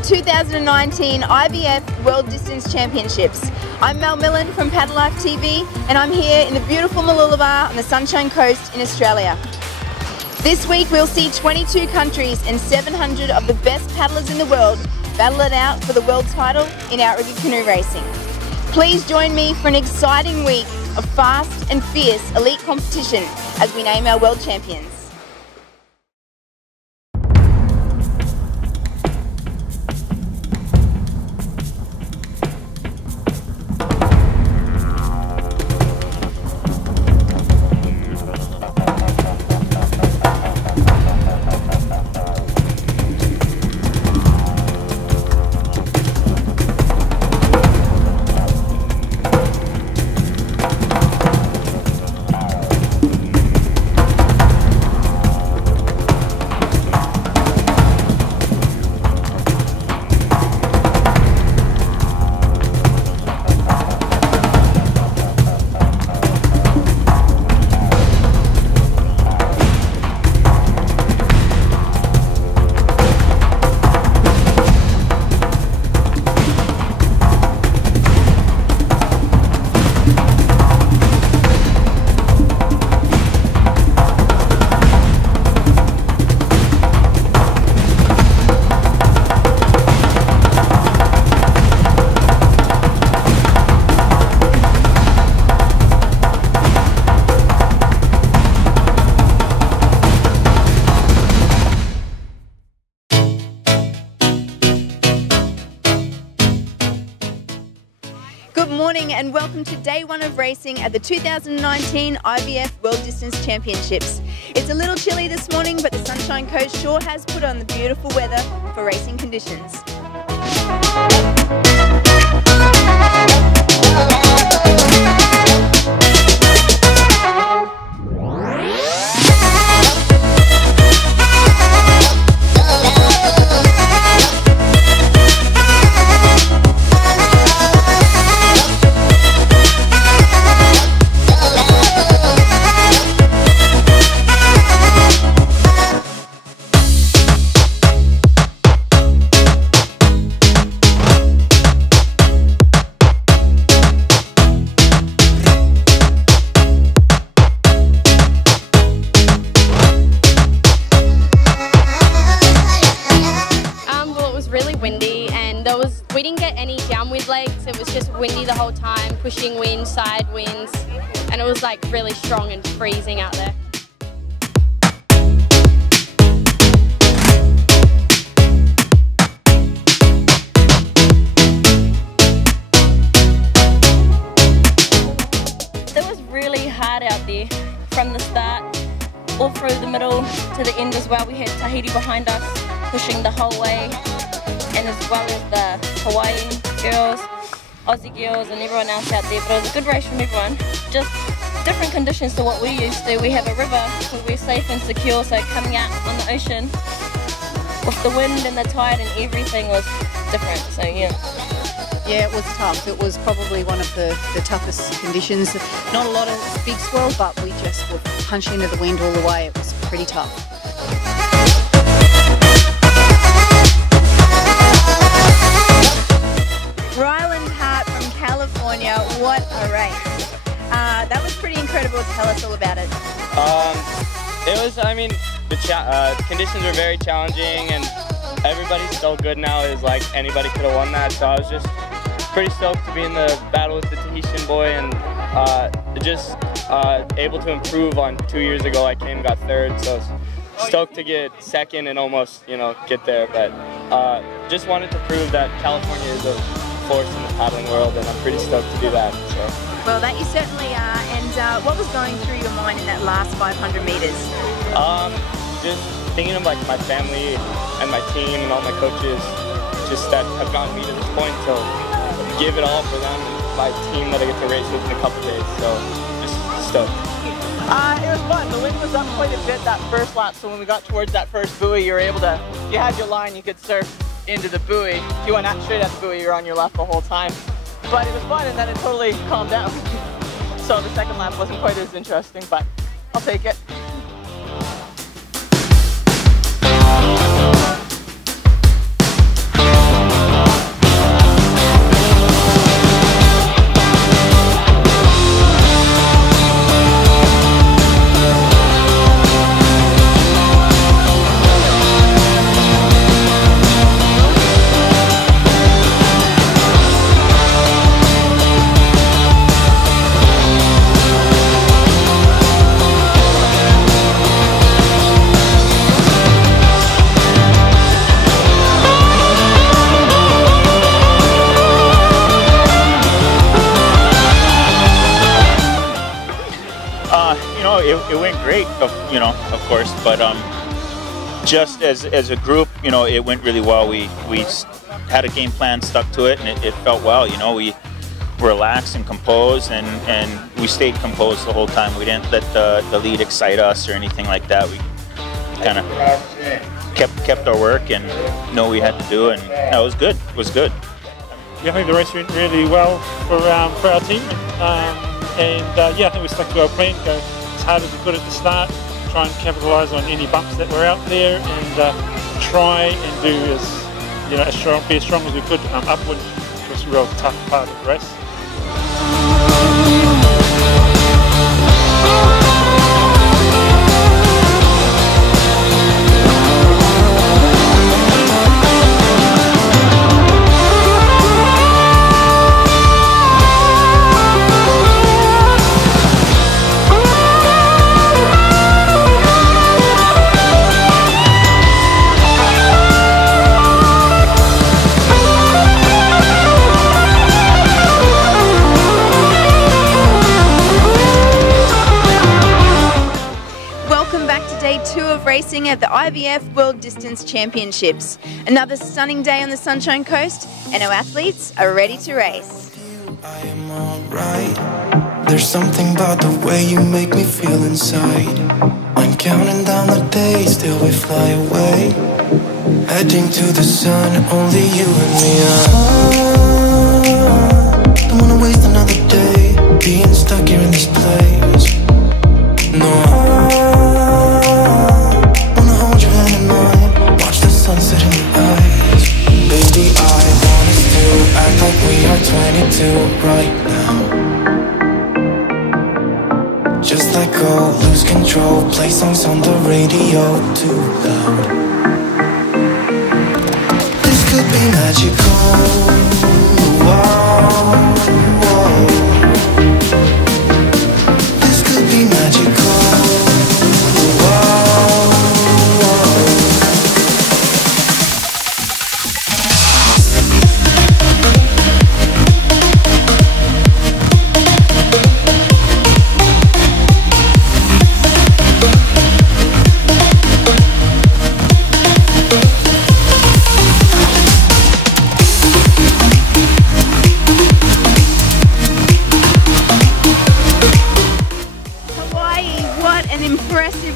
the 2019 IVF World Distance Championships. I'm Mel Millen from Paddle Life TV, and I'm here in the beautiful Mooloolaba on the Sunshine Coast in Australia. This week we'll see 22 countries and 700 of the best paddlers in the world battle it out for the world title in outrigger canoe racing. Please join me for an exciting week of fast and fierce elite competition as we name our world champions. Good morning and welcome to day one of racing at the 2019 IVF World Distance Championships. It's a little chilly this morning, but the Sunshine Coast sure has put on the beautiful weather for racing conditions. Really windy, and we didn't get any downwind legs. It was just windy the whole time, pushing wind, side winds, and it was like really strong and freezing out there. It was really hard out there from the start all through the middle to the end as well. We had Tahiti behind us pushing the whole way, and as well as the Hawaiian girls, Aussie girls and everyone else out there. But it was a good race from everyone. Just different conditions to what we're used to. We have a river where we're safe and secure, so coming out on the ocean with the wind and the tide and everything was different, so yeah. Yeah, it was tough. It was probably one of the toughest conditions. Not a lot of big swell, but we just were punching into the wind all the way. It was pretty tough. From California, what a race. That was pretty incredible. Tell us all about it. The conditions were very challenging, and everybody's so good now. Is like anybody could have won that, so I was just pretty stoked to be in the battle with the Tahitian boy, and just able to improve on 2 years ago. I came and got third, so stoked to get second and almost, get there. But just wanted to prove that California is a force in the paddling world, and I'm pretty stoked to do that. So. Well, that you certainly are. And what was going through your mind in that last 500 meters? Just thinking of like my family and my team and all my coaches, just that have gotten me to this point. So give it all for them and my team that I get to race with in a couple days. So just stoked. It was fun. The wind was up quite a bit that first lap, so when we got towards that first buoy, you had your line, you could surf into the buoy. If you went out straight at the buoy, you were on your left the whole time. But it was fun, and then it totally calmed down. So the second lap wasn't quite as interesting, but I'll take it. it went great, you know, of course, but just as a group, you know, it went really well. We had a game plan, stuck to it, and it felt well. You know, we relaxed and composed, and we stayed composed the whole time. We didn't let the lead excite us or anything like that. We kind of kept our work and know what we had to do, and that was good. It was good. Yeah, I think the race went really well for our team, and yeah, I think we stuck to our plan. Go as hard as we could at the start, try and capitalise on any bumps that were out there, and try and do be as strong as we could upwind, which was a real tough part of the race. Racing at the IVF World Distance Championships. Another stunning day on the Sunshine Coast, and our athletes are ready to race. I am alright. There's something about the way you make me feel inside. I'm counting down the days till we fly away, heading to the sun, only you and me. Don't wanna waste another day being stuck here in this place. No, sunset in your eyes. Baby, I want us to act like we are 22 right now. Just let go, lose control, play songs on the radio too loud. This could be magical. Whoa, whoa. This could be magical.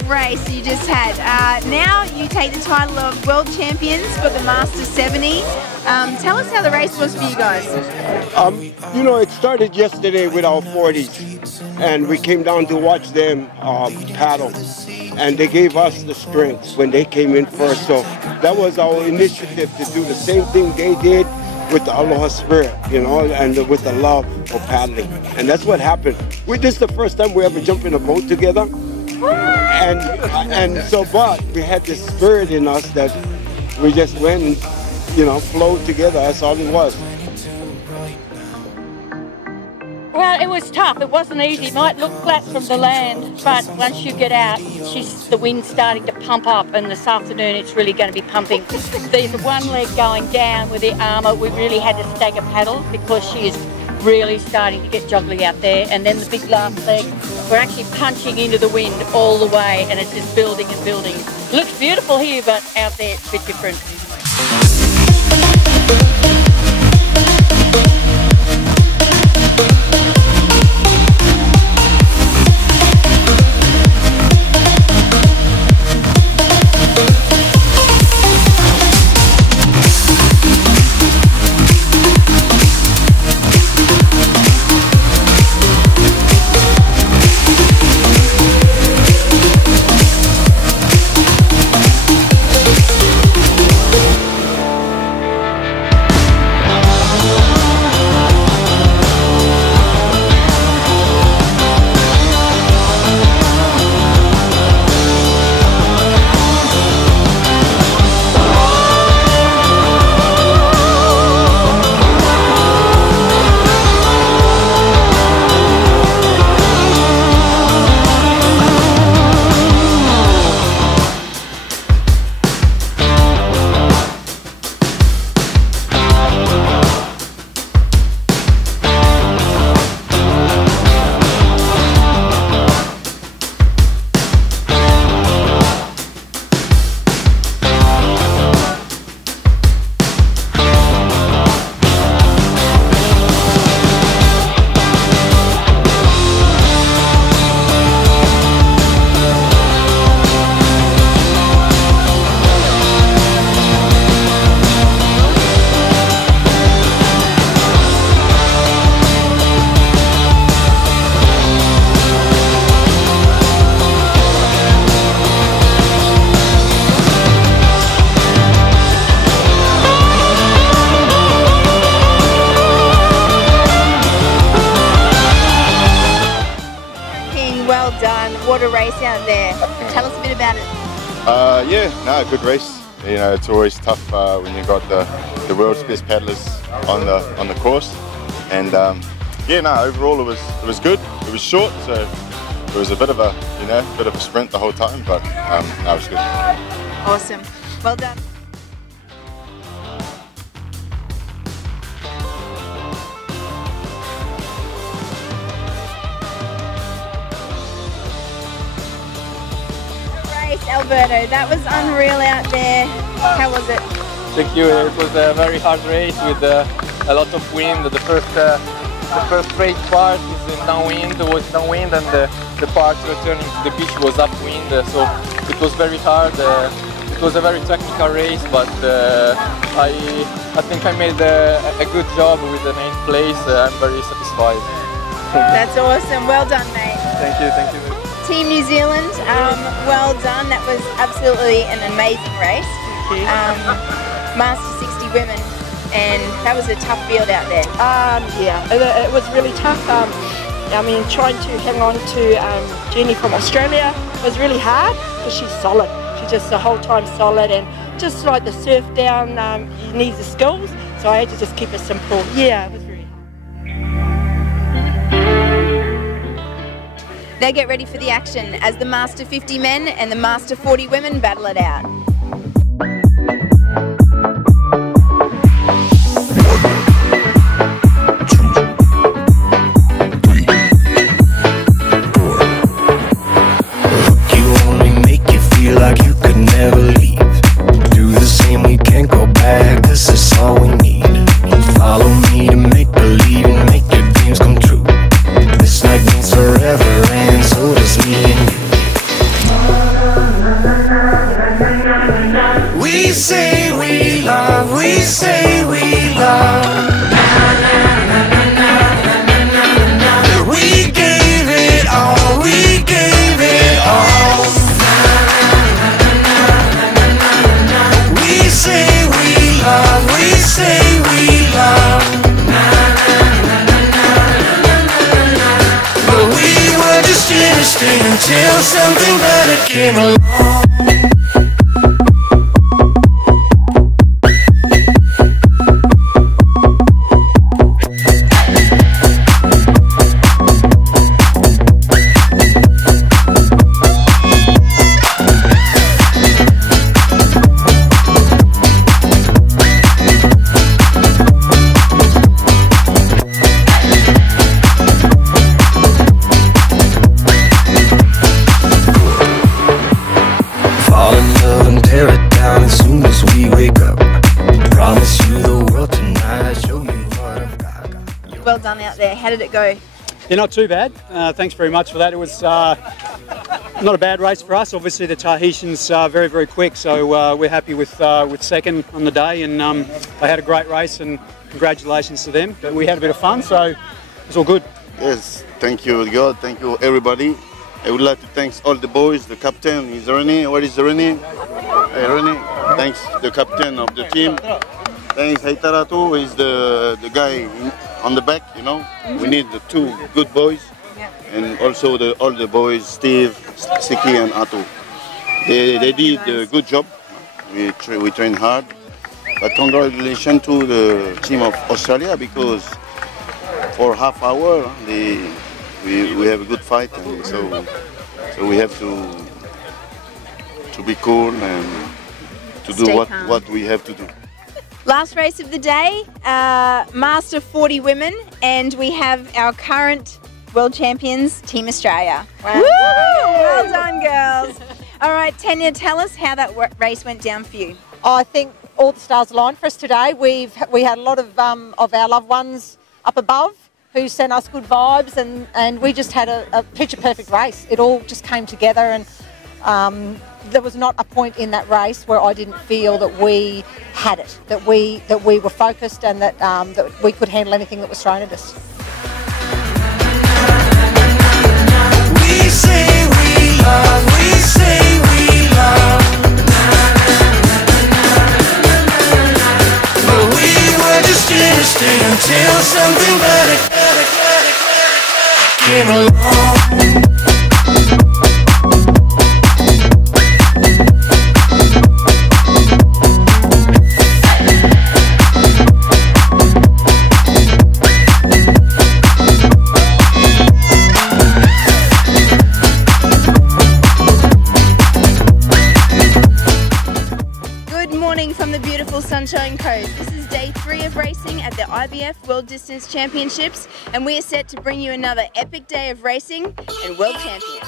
Race you just had. Now you take the title of World Champions for the Master 70. Tell us how the race was for you guys. You know, it started yesterday with our 40s, and we came down to watch them paddle, and they gave us the strength when they came in first. So that was our initiative to do the same thing they did with the aloha spirit, you know, and with the love for paddling. And that's what happened. This is the first time we ever jumped in a boat together. And so, but we had this spirit in us that we just went and, you know, flowed together. That's all it was. Well, it was tough. It wasn't easy. It might look flat from the land, but once you get out, the wind's starting to pump up, and this afternoon it's really going to be pumping. There's one leg going down with the armour. We really had to stagger paddle because she is really starting to get joggly out there. And then the big last leg, we're actually punching into the wind all the way, and it's just building and building. It looks beautiful here, but out there it's a bit different. water race out there. Tell us a bit about it. Yeah, no, good race. You know, it's always tough when you've got the world's best paddlers on the course. And yeah, no, overall it was good. It was short, so it was a bit of a sprint the whole time, but no, it was good. Awesome. Well done. Alberto, that was unreal out there. How was it? Thank you. It was a very hard race with a lot of wind. The first straight part is in downwind, and the part returning to the beach was upwind. So it was very hard. It was a very technical race, but I think I made a good job with the 9th place. I'm very satisfied. That's awesome. Well done, mate. Thank you. Thank you. Team New Zealand, well done. That was absolutely an amazing race. Master 60 women, and that was a tough field out there. Yeah, it was really tough. I mean, trying to hang on to Jenny from Australia was really hard because she's solid. She's just the whole time solid, and just like the surf down, you need the skills. So I had to just keep it simple. Yeah, it was very. Now get ready for the action as the Master 50 men and the Master 40 women battle it out. You only make you feel like you could never leave. Do the same, we can't go back, this is all we need. Follow me to make believe and make your dreams come true. This night means forever, and so does me and you. We say we love, we say we love. We gave it all, we gave it all. We say we love, we say we love. Just innocent until something better came along. Well done out there. How did it go? Yeah, not too bad. Thanks very much for that. It was not a bad race for us. Obviously the Tahitians very, very quick, so we're happy with second on the day, and they had a great race, and congratulations to them. But we had a bit of fun, so it's all good. Yes, thank you God, thank you everybody. I would like to thank all the boys, the captain is René. Where is René? Hey René, thanks the captain of the team. Thanks Heitaratu, is the guy on the back, you know. We need the two good boys, and also all the boys, Steve, Siki and Atu. They did a good job. We trained hard. But congratulations to the team of Australia, because for half hour we have a good fight, and so we have to be cool and to do what we have to do. Last race of the day, Master 40 women, and we have our current world champions, Team Australia. Wow. Woo! Well done, girls. All right, Tanya, tell us how that race went down for you. I think all the stars aligned for us today. We had a lot of our loved ones up above who sent us good vibes, and we just had a picture-perfect race. It all just came together, and there was not a point in that race where I didn't feel that we had it, that we were focused, and that we could handle anything that was thrown at us. We say we love, we say we love. But we were just innocent until something better came along. at the IVF World Distance Championships, and we are set to bring you another epic day of racing and world champions.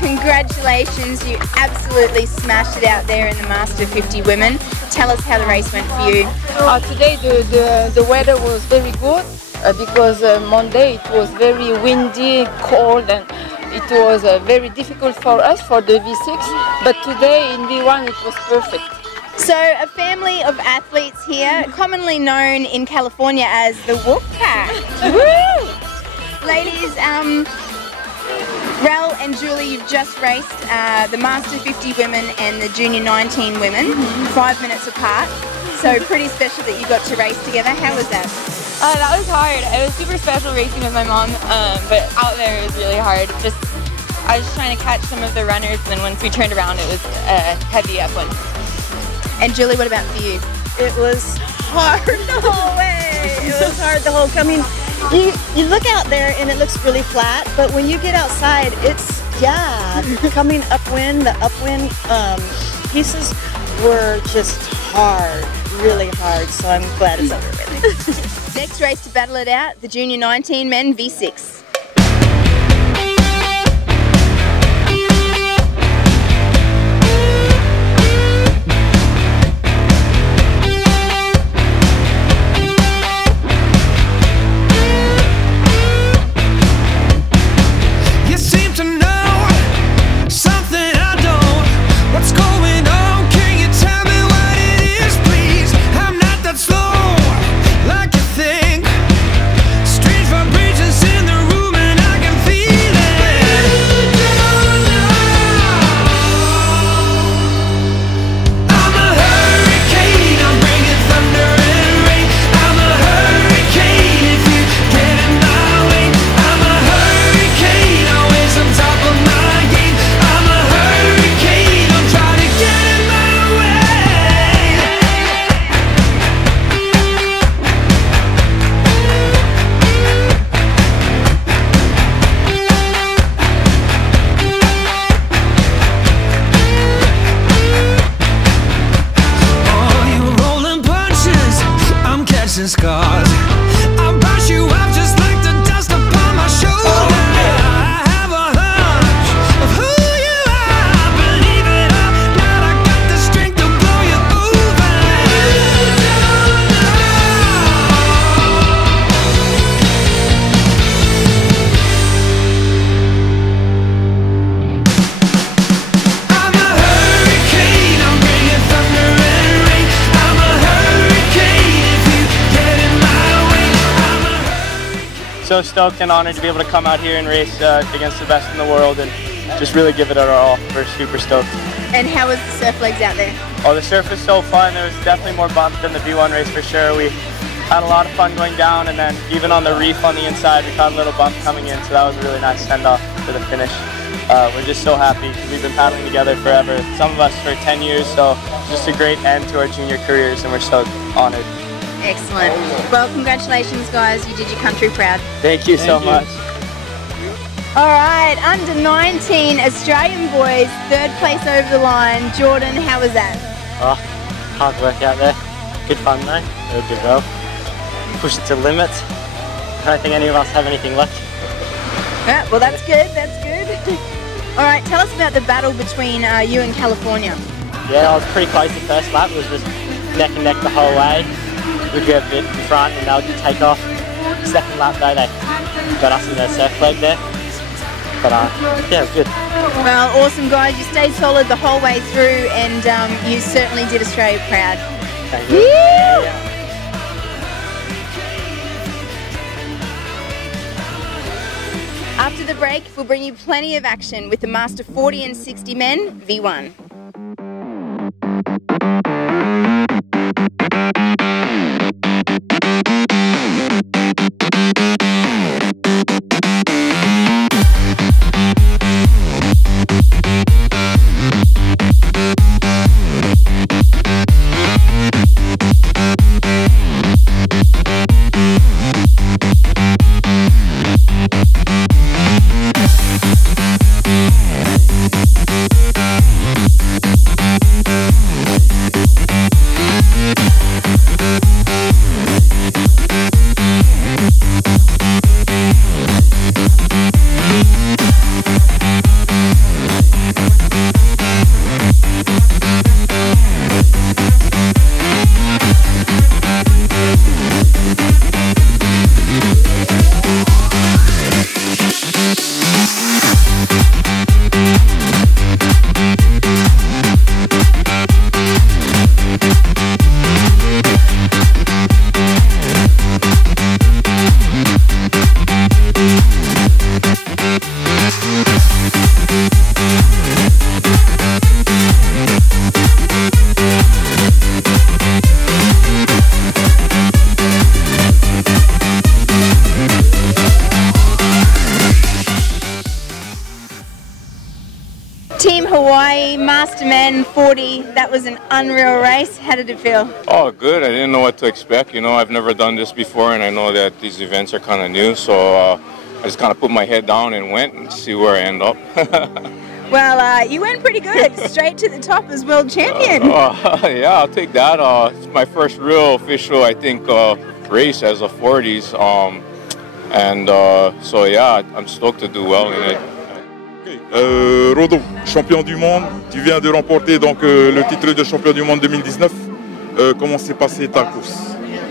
Congratulations, you absolutely smashed it out there in the Master 50 Women. Tell us how the race went for you. Today the weather was very good because Monday it was very windy, cold, and it was very difficult for us for the V6, but today in V1 it was perfect. So a family of athletes here, commonly known in California as the Wolf Pack. Woo! Ladies, Rel and Julie, you've just raced the Master 50 Women and the Junior 19 Women, 5 minutes apart. So pretty special that you got to race together. How was that? That was hard. It was super special racing with my mom, but out there it was really hard. I was just trying to catch some of the runners, and then once we turned around it was a heavy upwind. And Julie, what about for you? It was hard the whole way. It was hard the whole, I mean, you look out there and it looks really flat, but when you get outside, it's, yeah, coming upwind, the upwind pieces were just hard, really hard, so I'm glad it's over with. Next race to battle it out, the Junior 19 Men V6. Scars. I'll brush you off just like the dust upon my shoulder. I have a hunch of who you are. Believe it or not, I got the strength to blow you over. I'm a hurricane, I'm bringing thunder and rain. I'm a hurricane if you get in my way. I'm a hurricane. So stoked and honored to be able to come out here and race against the best in the world and just really give it our all. We're super stoked. And how was the surf legs out there? Oh, the surf was so fun. There was definitely more bump than the V1 race for sure. We had a lot of fun going down, and then even on the reef on the inside, we caught a little bump coming in, so that was a really nice send-off for the finish. We're just so happy because we've been paddling together forever, some of us for 10 years, so just a great end to our junior careers, and we're so honored. Excellent. Well, congratulations, guys. You did your country proud. Thank you so much. All right, under 19 Australian boys, 3rd place over the line. Jordan, how was that? Oh, hard work out there. Good fun though. We did well. Pushed it to the limit. I don't think any of us have anything left. Yeah, well, that's good. That's good. All right, tell us about the battle between you and California. Yeah, I was pretty close the first lap. It was just neck and neck the whole way. We'd go a bit in front and they would take off. Second lap though, they got us in that safe leg there. But yeah, it was good. Well, awesome guys, you stayed solid the whole way through, and you certainly did Australia proud. Thank you. Yeah. After the break, we'll bring you plenty of action with the Master 40 and 60 men V1. Team Hawaii, Masterman 40, that was an unreal race. How did it feel? Oh, good. I didn't know what to expect. You know, I've never done this before, and I know that these events are kind of new, so I just kind of put my head down and went and see where I end up. Well, you went pretty good, straight to the top as world champion. Yeah, I'll take that. It's my first real official, I think, race as a 40s, so yeah, I'm stoked to do well in it. Rodo, champion du monde, tu viens de remporter donc le titre de champion du monde 2019. Comment s'est passée ta course?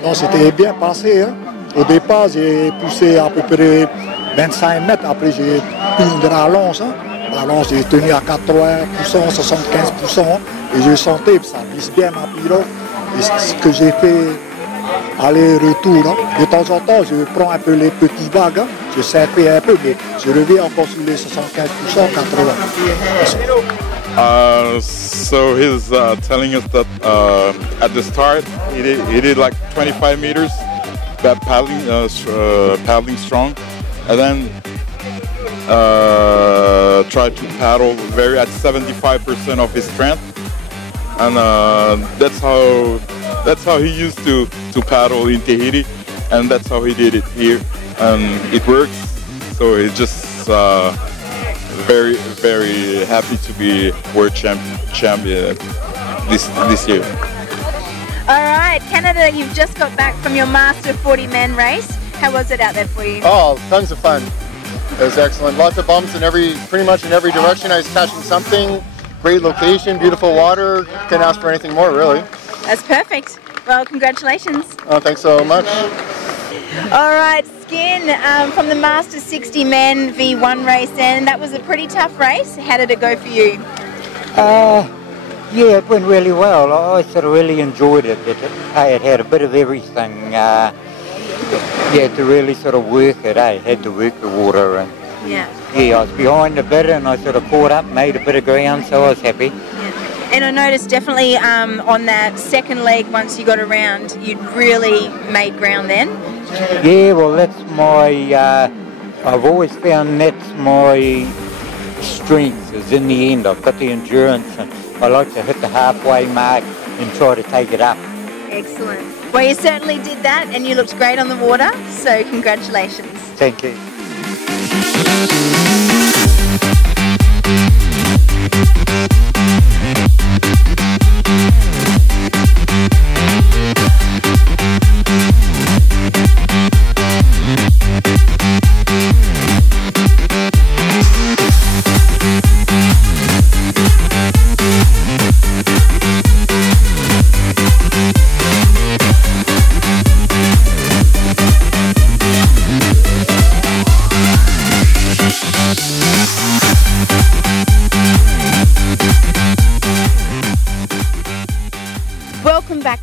Non, c'était bien passé. Hein. Au départ, j'ai poussé à peu près 25 mètres. Après, j'ai pris une rallonge. Hein. Rallonge, j'ai tenu à 80%, 75%. Et j'ai senti que ça glisse bien ma pirogue. Et ce que j'ai fait aller-retour. Hein. De temps en temps, je prends un peu les petits vagues. Hein. Je serpais un peu, mais je reviens encore sur les 75%, 80%. So he's telling us that at the start he did like 25 meters, paddling strong, and then tried to paddle at 75% of his strength, and that's how he used to paddle in Tahiti, and that's how he did it here, and it works. So it's just very, very happy to be world champion this year. All right, Canada, you've just got back from your Master 40 men race. How was it out there for you? Oh, tons of fun. It was excellent. Lots of bumps in pretty much in every direction. I was catching something. Great location, beautiful water. Can't ask for anything more, really. That's perfect. Well, congratulations. Oh, thanks so much. All right, Skin, from the Master 60 men V1 race, and that was a pretty tough race. How did it go for you? Yeah, it went really well. I sort of really enjoyed it. It had a bit of everything. You had to really sort of work it, had to work the water. And yeah, I was behind a bit and I sort of caught up, made a bit of ground, so I was happy. Yeah. And I noticed definitely on that second leg, once you got around, you'd really made ground then. Yeah, well that's my, I've always found that's my strength, is in the end. I've got the endurance and I like to hit the halfway mark and try to take it up. Excellent. Well, you certainly did that and you looked great on the water, so congratulations. Thank you.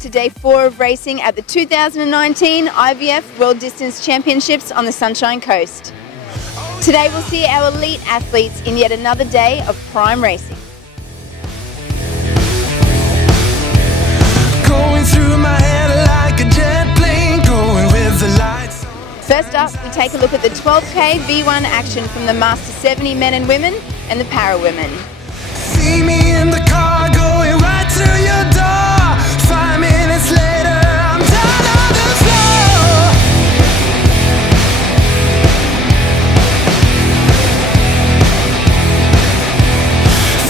to day 4 of racing at the 2019 IVF World Distance Championships on the Sunshine Coast. Today we'll see our elite athletes in yet another day of prime racing. Going through my head like a jet plane, going with the lights. First up, we take a look at the 12K V1 action from the Master 70 men and women and the para women. See me in the car going right to your door. 5 minutes later, I'm down on the floor.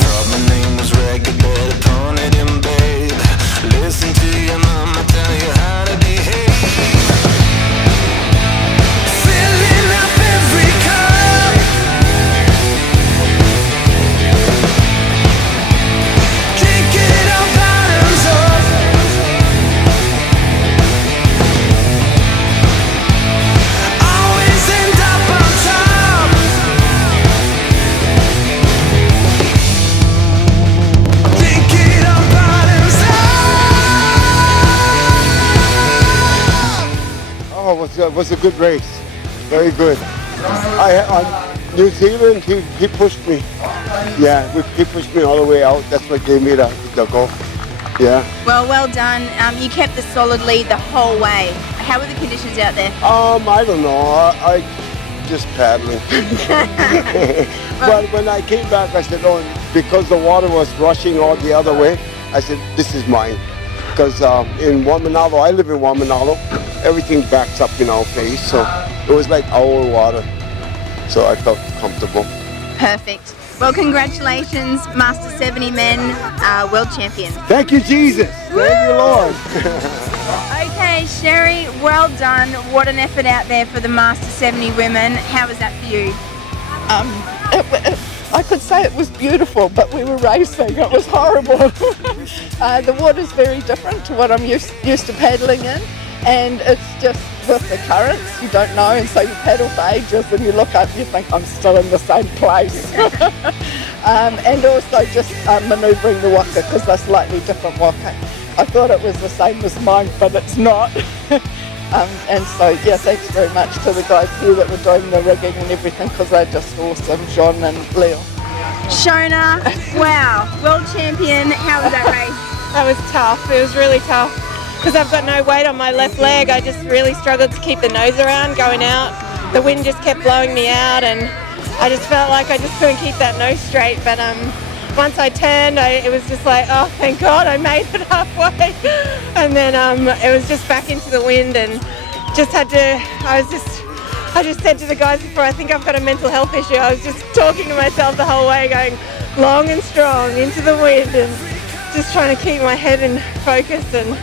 Thought my name was Reggae, better pawn it in, babe. Listen to your mama tell you how to behave. Filling up every cup. Drinking our bottoms up. Always end up on top. Drinking our bottoms up. Oh, it was a good race. Very good. On New Zealand, he pushed me. Yeah, he pushed me all the way out. That's what gave me the go. Yeah. Well done. You kept the solid lead the whole way. How were the conditions out there? I don't know. I just paddling. But when I came back, I said, oh, because the water was rushing all the other way, I said, this is mine. Because in Wamanalo, I live in Wamanalo, everything backs up in our face, so it was like our water. So I felt comfortable. Perfect. Well, congratulations, Master 70 men, world champion. Thank you, Jesus. Thank you, Lord. Okay, Sherry, well done. What an effort out there for the Master 70 women. How was that for you? I could say it was beautiful, but we were racing. It was horrible. The water's very different to what I'm used to paddling in, and it's just with the currents, you don't know, and so you paddle for ages and you look up and you think, I'm still in the same place. And also just manoeuvring the waka, because they're slightly different waka. I thought it was the same as mine, but it's not. And so, yeah, thanks very much to the guys here that were doing the rigging and everything, because they're just awesome, John and Leo. Shona, wow, world champion. How was that race? That was tough. It was really tough because I've got no weight on my left leg. I just really struggled to keep the nose around going out. The wind just kept blowing me out, and I just felt like I just couldn't keep that nose straight. But once I turned, it was just like, oh, thank God, I made it halfway. And then it was just back into the wind, and just had to. I just said to the guys before, I think I've got a mental health issue. I was just talking to myself the whole way, going long and strong into the wind, and just trying to keep my head in focus and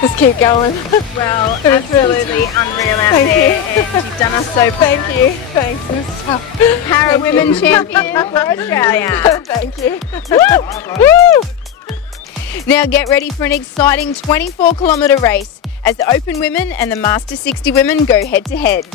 just keep going. Well, absolutely unreal out there, and you've done us so proud. Thank you. Thanks. It was tough. Para Women Champion for Australia. Thank you. Woo! Now get ready for an exciting 24-kilometre race as the Open Women and the Master 60 women go head to head.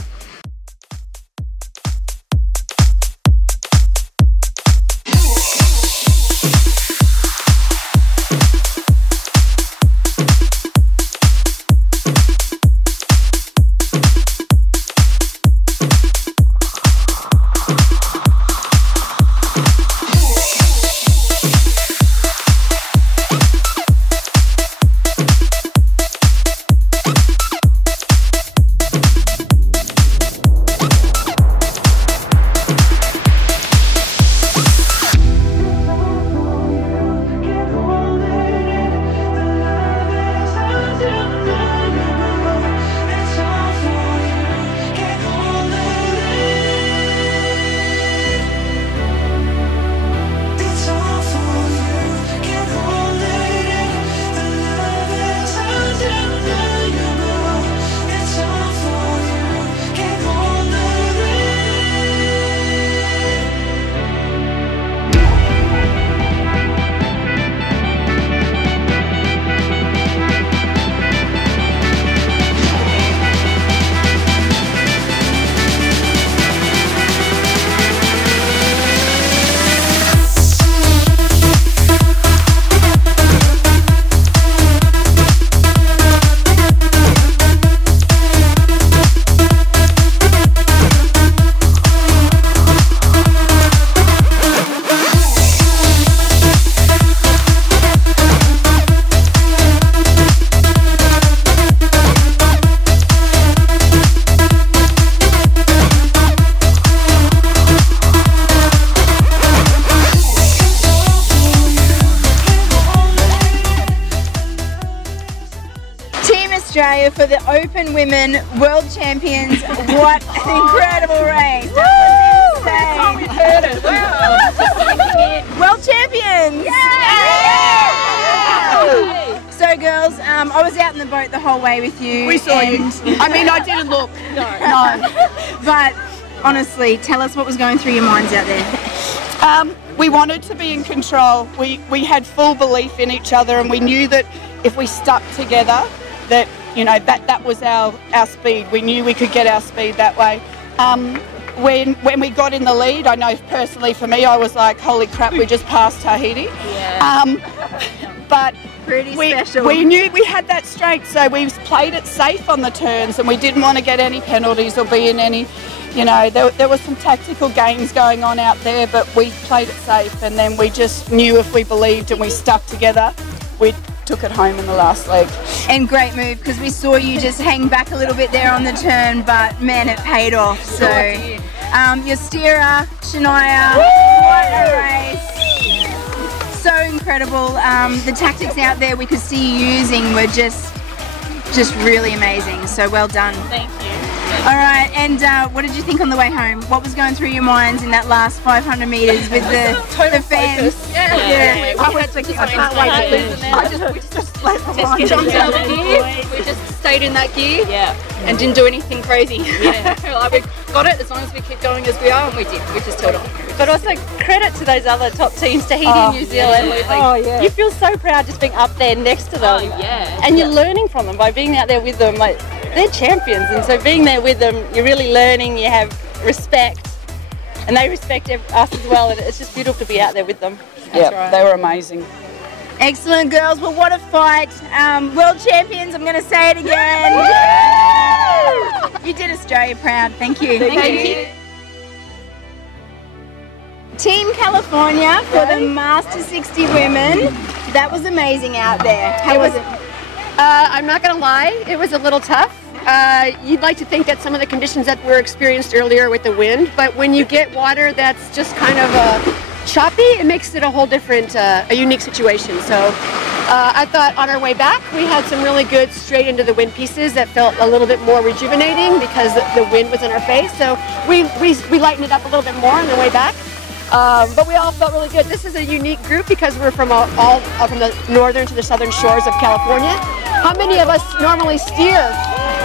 Australia for the Open Women World Champions. What an incredible race. That was insane. That's how we heard it. Wow. World Champions. Yay! So girls, I was out in the boat the whole way with you. We saw you. I mean, I didn't look. No. But honestly, tell us what was going through your minds out there. We wanted to be in control. We had full belief in each other, and we knew that if we stuck together, that that was our speed. We knew we could get our speed that way. When we got in the lead, I know personally for me, I was like, holy crap, we just passed Tahiti. Yeah. But pretty special. We knew we had that strength, so we played it safe on the turns, and we didn't want to get any penalties or be in any. There were some tactical games going on out there, but we played it safe, and then we just knew if we believed and we stuck together, we took it home in the last leg. And great move, because we saw you just hang back a little bit there on the turn, but man, it paid off. So, your steerer, Shania, what a race. So incredible. The tactics out there we could see you using were just really amazing. So well done. Thank you. All right, and what did you think on the way home? What was going through your minds in that last 500 metres with the fans? Yeah. I was thinking, I can't wait to lose. We just jumped out of the gear. We just stayed in that gear. And didn't do anything crazy. Like we got it as long as we keep going as we are, and we did. We just held on. But also credit to those other top teams, Tahiti and New Zealand. You feel so proud just being up there next to them. And you're learning from them by being out there with them. Like, they're champions, and so being there with them, you're really learning, you have respect, and they respect us as well, and it's just beautiful to be out there with them. Yeah, they were amazing. Excellent, girls. Well, what a fight. World champions, I'm going to say it again. You did Australia proud. Thank you. Thank you. Team California for the Master 60 women. That was amazing out there. How was it? I'm not going to lie, it was a little tough. You'd like to think that some of the conditions that were experienced earlier with the wind, but when you get water that's just kind of choppy, it makes it a whole different, a unique situation. So I thought on our way back, we had some really good straight into the wind pieces that felt a little bit more rejuvenating because the wind was in our face. So we lightened it up a little bit more on the way back. But we all felt really good. This is a unique group because we're from all from the northern to the southern shores of California. How many of us normally steer?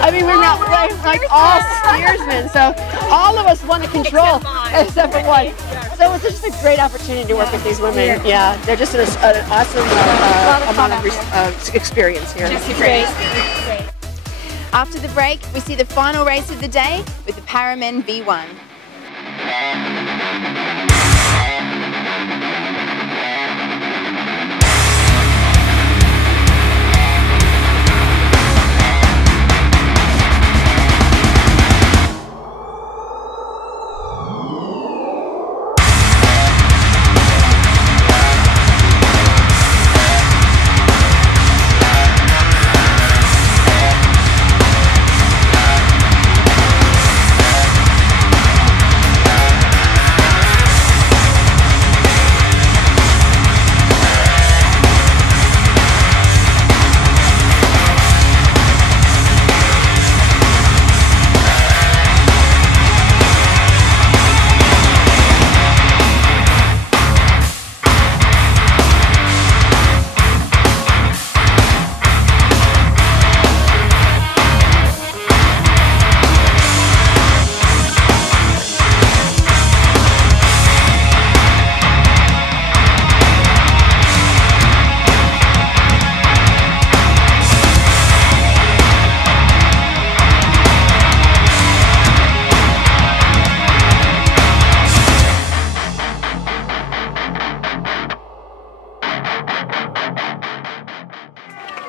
I mean, we're not like all steersmen, so all of us want to control except for one. So it's just a great opportunity to work with these women. Yeah, they're just an awesome amount of experience here. Great. After the break, we see the final race of the day with the Paramen V1.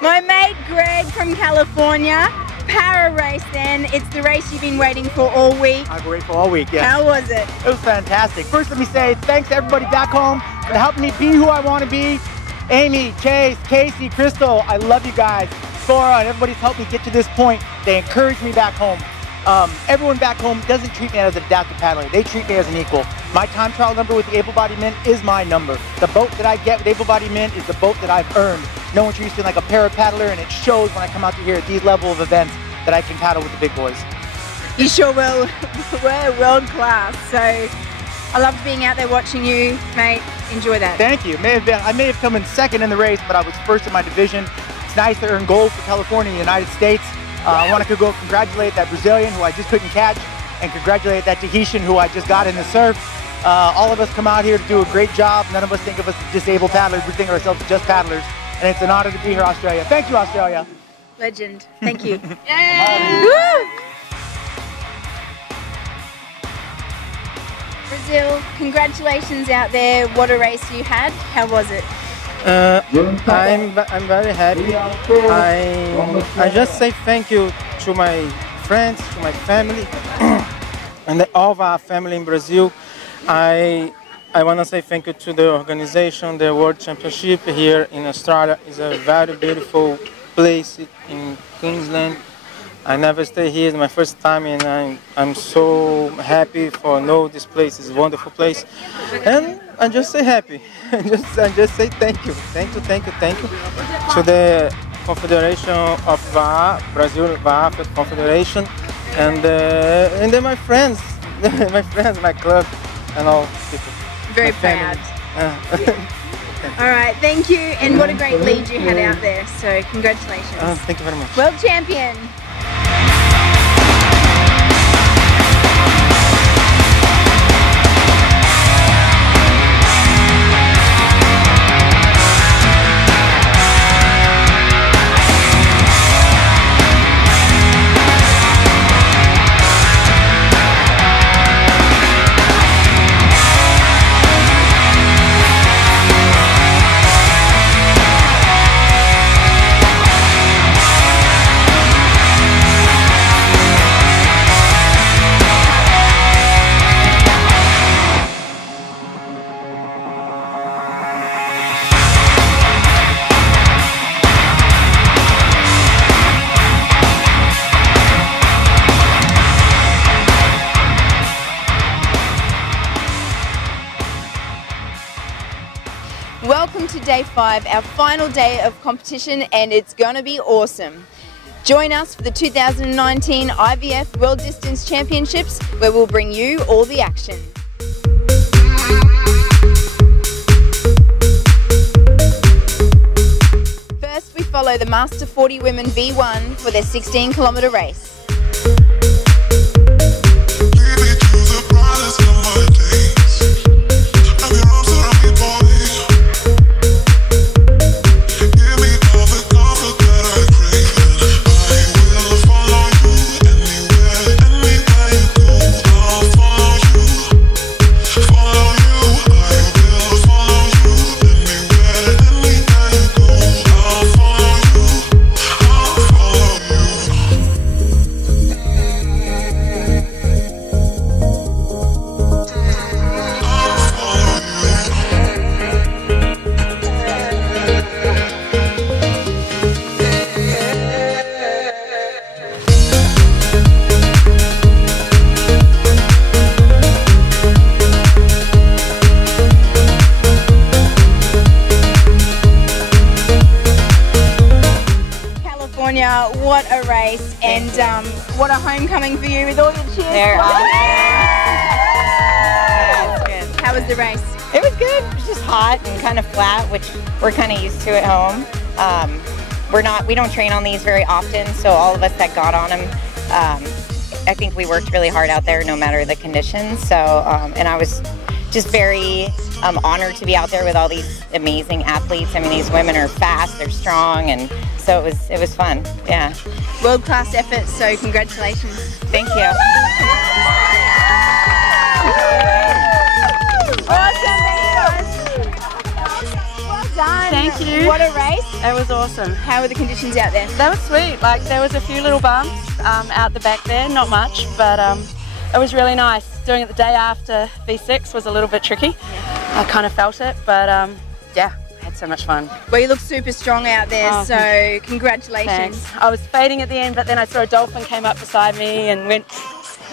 My mate Greg from California, para race then. It's the race you've been waiting for all week. I've been waiting for all week, yes. How was it? It was fantastic. First, let me say thanks to everybody back home for helping me be who I want to be. Amy, Chase, Casey, Crystal, I love you guys. Sora, and everybody's helped me get to this point. They encouraged me back home. Everyone back home doesn't treat me as an adaptive paddler. They treat me as an equal. My time trial number with the able-bodied men is my number. The boat that I get with able-bodied men is the boat that I've earned. no one treats me like a para-paddler, and it shows when I come out to here at these level of events that I can paddle with the big boys. You sure will. We're world class, so I loved being out there watching you, mate. Enjoy that. Thank you. I may have come in second in the race, but I was first in my division. It's nice to earn gold for California and the United States. I want to go congratulate that Brazilian who I just couldn't catch, and congratulate that Tahitian who I just got in the surf. All of us come out here to do a great job. None of us think of us as disabled paddlers. We think of ourselves as just paddlers, and it's an honor to be here, Australia. Thank you, Australia. Legend. Thank you. Brazil, congratulations out there. What a race you had. How was it? I'm very happy. I just say thank you to my friends, to my family, and all of our family in Brazil. I want to say thank you to the organization, the World Championship here in Australia. It's a very beautiful place in Queensland. I never stay here, it's my first time, and I'm so happy for know this place. It's a wonderful place, and I just say happy. I just say thank you to the Confederation of VAR, Brazil VAR Confederation, and then my friends, my club, and all people. Very proud. All right, thank you, and what a great lead you had out there. So congratulations. Thank you very much. World champion. Welcome to day 5, our final day of competition, and it's gonna be awesome. Join us for the 2019 IVF World Distance Championships, where we'll bring you all the action. First, we follow the Master 40 Women V1 for their 16-kilometre race. What a race, and what a homecoming for you with all your cheers. They're awesome. Yeah, it's good. How was the race? It was good. It was just hot and kind of flat, which we're kind of used to at home. We don't train on these very often, so all of us that got on them, I think we worked really hard out there no matter the conditions. So, and I was just very honored to be out there with all these amazing athletes. I mean, these women are fast, they're strong, and so it was fun. Yeah. World class effort. So congratulations. Thank you. Well done. Thank you. What a race. It was awesome. How were the conditions out there? They were sweet. Like, there was a few little bumps out the back there, not much, but it was really nice. Doing it the day after V6 was a little bit tricky. Yeah. I kind of felt it, but yeah, I had so much fun. Well, you look super strong out there, so congratulations. Thanks. I was fading at the end, but then I saw a dolphin came up beside me and went,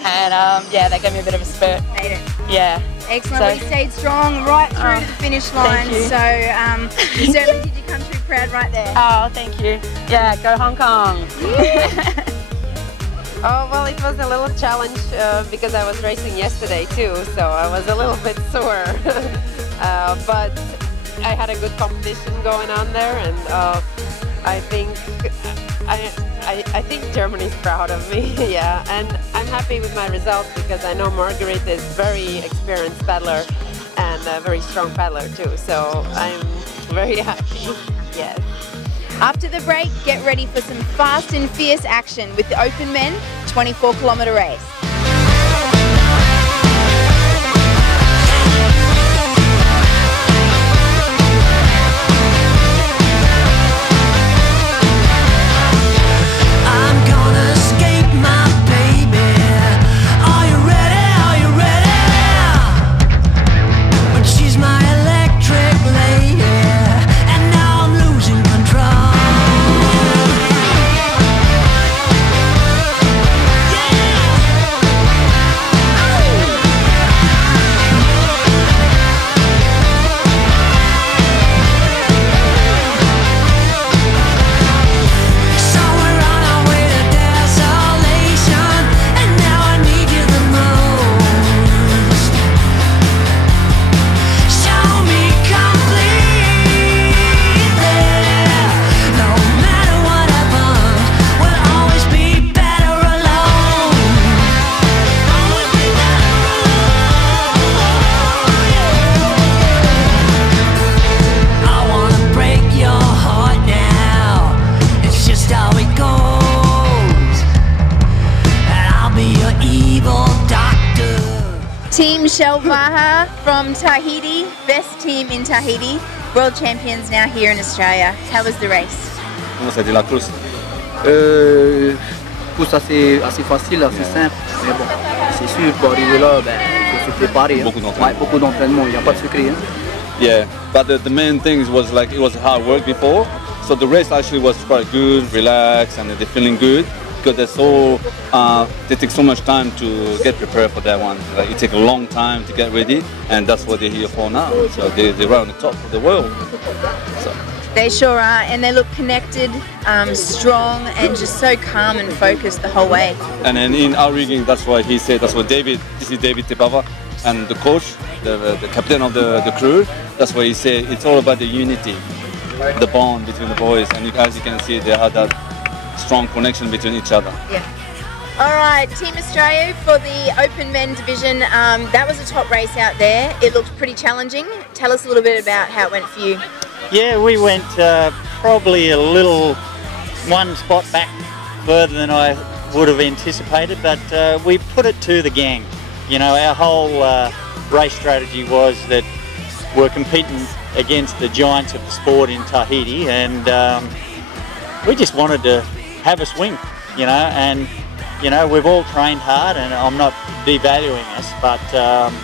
and yeah, they gave me a bit of a spurt. Made it. Yeah. Excellent. Well, you stayed strong right through to the finish line. Thank you. So you certainly did your country crowd right there. Oh, thank you. Yeah, go Hong Kong. Oh, well, it was a little challenge because I was racing yesterday too, so I was a little bit sore. But I had a good competition going on there, and I think Germany's proud of me. Yeah, and I'm happy with my results because I know Marguerite is very experienced paddler and a very strong paddler too, so I'm very happy. Yes. After the break, get ready for some fast and fierce action with the Open Men 24-kilometre race. Team Shelvaha from Tahiti, best team in Tahiti, world champions now here in Australia. How was the race? Comment ça a été la course? Course assez facile, assez simple, mais bon, c'est sûr, pour arriver là, il faut se préparer. Beaucoup d'entraînement, il n'y a pas de secret. Hein. Yeah, but the main thing was like it was hard work before, so the race actually was quite good, relaxed, and they're feeling good. Because they take so much time to get prepared for that one. Like it takes a long time to get ready, and that's what they're here for now. So they're on the top of the world. So. They sure are, and they look connected, strong, and just so calm and focused the whole way. And then in outrigging, that's what he said. That's what this is David Tepava, and the coach, the captain of the crew. That's what he said. It's all about the unity, the bond between the boys, and as you can see, they have that strong connection between each other. Yeah. All right, Team Australia for the Open Men division. That was a top race out there. It looked pretty challenging. Tell us a little bit about how it went for you. Yeah, we went probably a little one spot back further than I would have anticipated, but we put it to the gang. You know, our whole race strategy was that we're competing against the giants of the sport in Tahiti, and we just wanted to have a swing, you know, and you know, we've all trained hard, and I'm not devaluing us, but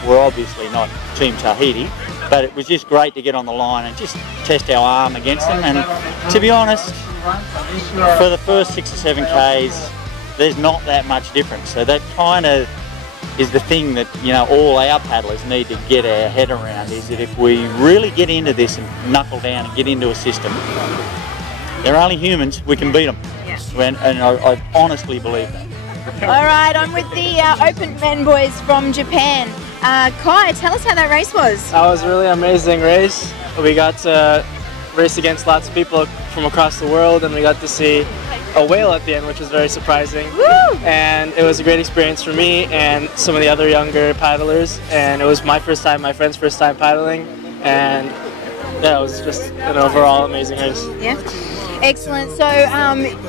we're obviously not Team Tahiti, but it was just great to get on the line and just test our arm against them. And to be honest, for the first 6 or 7 Ks, there's not that much difference. So that kind of is the thing that, you know, all our paddlers need to get our head around, is that if we really get into this and knuckle down and get into a system, they're only humans, we can beat them. Yeah. And I honestly believe that. All right, I'm with the Open Men boys from Japan. Kai, tell us how that race was. That was a really amazing race. We got to race against lots of people from across the world, and we got to see a whale at the end, which was very surprising. Woo! And it was a great experience for me and some of the other younger paddlers, and it was my first time, my friend's first time paddling, and yeah, it was just an overall amazing race. Yeah. Excellent. So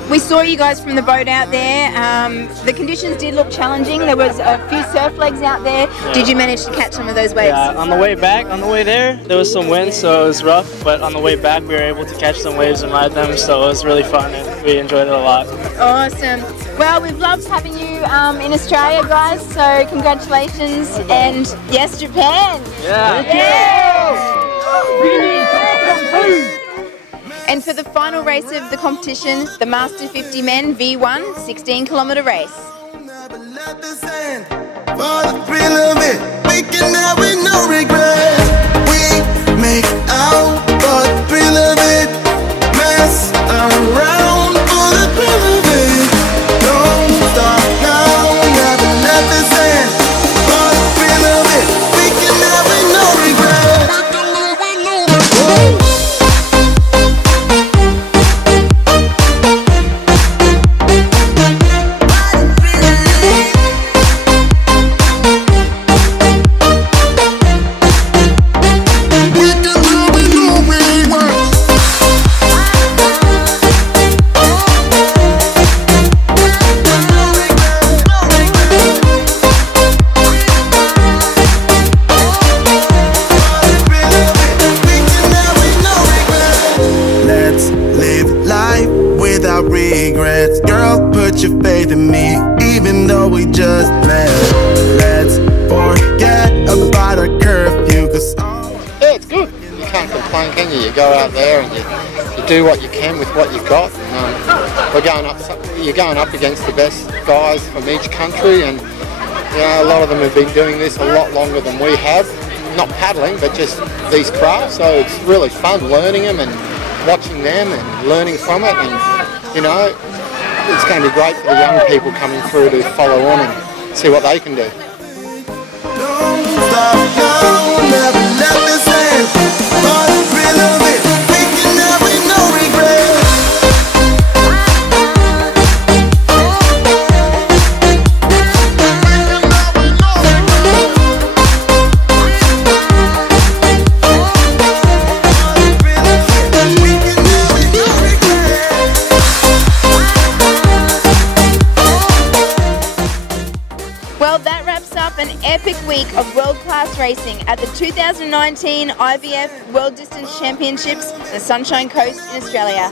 we saw you guys from the boat out there. The conditions did look challenging. There was a few surf legs out there. Yeah. Did you manage to catch some of those waves? Yeah, on the way back, on the way there was some wind, so it was rough, but on the way back we were able to catch some waves and ride them, so it was really fun and we enjoyed it a lot. Awesome. Well, we've loved having you in Australia, guys, so congratulations, and yes, Japan! Yeah! And for the final race of the competition, the Master 50 Men V1 16-kilometre race. For the thrill of it, making out with no regret. We make out for the thrill of it, to me, even though we just met. Let's forget about a curfew, 'cause yeah, it's good. You can't complain, can you? You go out there and you do what you can with what you've got. You're going up against the best guys from each country, and you know, a lot of them have been doing this a lot longer than we have. Not paddling, but just these crafts. So it's really fun learning them and watching them and learning from it. And you know, it's going to be great for the young people coming through to follow on and see what they can do. Well, that wraps up an epic week of world-class racing at the 2019 IVF World Distance Championships on the Sunshine Coast in Australia.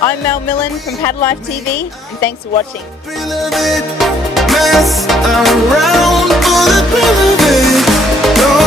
I'm Mel Millen from Paddle Life TV, and thanks for watching. mess around for the thrill of it.